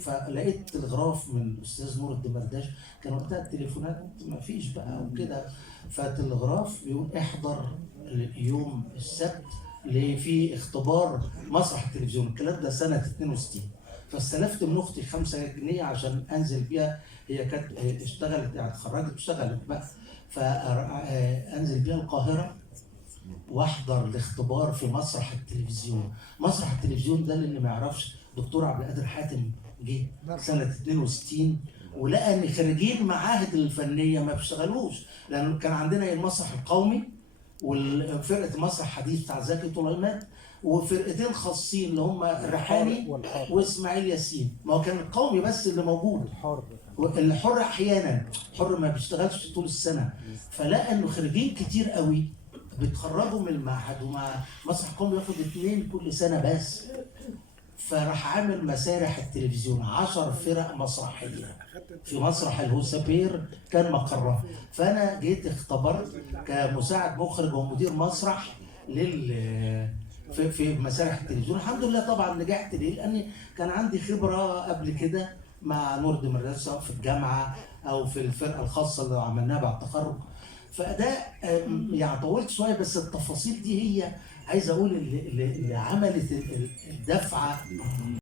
فلقيت تلغراف من الاستاذ نور الدمرداش. كان وقتها التليفونات ما فيش بقى وكده، فتلغراف بيقول احضر يوم السبت في اختبار مسرح التلفزيون. الكلام ده سنه 62. فاستلفت من اختي 5 جنيه عشان انزل بيها. هي كانت اشتغلت، يعني اتخرجت واشتغلت بقى، فانزل بيها القاهره واحضر الاختبار في مسرح التلفزيون. مسرح التلفزيون ده اللي ما يعرفش، دكتور عبد القادر حاتم جه سنه 62 ولقى ان خريجين معاهد الفنيه ما بيشتغلوش، لان كان عندنا المسرح القومي والفرقه مسرح حديث بتاع زكي طليمان، وفرقتين خاصين اللي هم الريحاني واسماعيل ياسين. ما هو كان القومي بس اللي موجود، الحر احيانا، الحر ما بيشتغلش طول السنه. فلقى انه خريجين كتير قوي بيتخرجوا من المعهد، ومع مسرح قومي ياخد 2 كل سنه بس. فراح عامل مسارح التلفزيون 10 فرق مسرحيه في مسرح الهوسابير كان مقرها. فانا جيت اختبرت كمساعد مخرج ومدير مسرح في مسارح التلفزيون. الحمد لله طبعا نجحت. ليه؟ لاني كان عندي خبره قبل كده مع نور الدمرداش، سواء في الجامعه او في الفرقه الخاصه اللي عملناها بعد التخرج. فده يعني طولت شويه، بس التفاصيل دي هي عايز اقول اللي عملت الدفعه